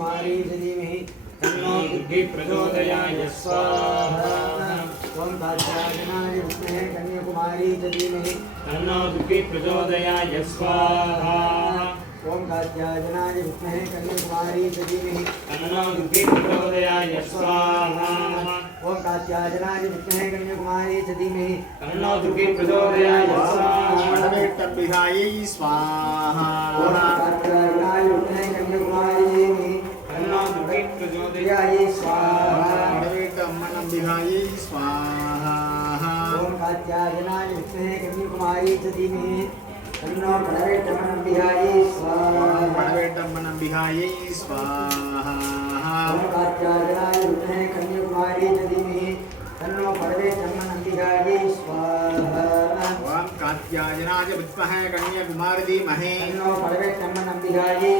च धीमहि तन्नो बुद्धि प्रचोदयाय स्वाहा। ओम कात्यायनाय विद्महे कन्याकुमारी धीमहि तन्नो बुद्धि प्रचोदयाय स्वाहा। ओम कात्यायनाय विद्महे कन्याकुमारी धीमहि तन्नो बुद्धि प्रचोदयाय स्वाहा। ओम कात्यायनाय विद्महे कन्याकुमारी धीमहि तन्नो बुद्धि प्रचोदयाय स्वाहा। स्वाहा। ओम कात्यायनाय विद्महे कन्याकुमारी च धीमहि तन्नो बुद्धि प्रचोदयाय यायै स्वाहा वडवेट्टम्मनम्बिकायै स्वाहा। ओम कात्यायनाय विद्महे कन्याकुमारी च धीमहि। तन्नो पडवेट्टमनम्बिकायै स्वाहा। वडवेट्टम्मनम्बिकायै स्वाहा। ओम कात्यायनाय विद्महे कन्याकुमारी च धीमहि। तन्नो पडवेट्टमनम्बिकायै स्वाहा। ॐ कात्यायनाय विद्महे कन्याकुमारी धीमहि। तन्नो स्वाहा ॐ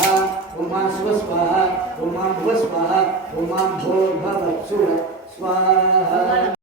ఉమా స్వస్వాహ ఉమా భువ స్వాహ ఉమా భోర్భవత్సుర స్వాహ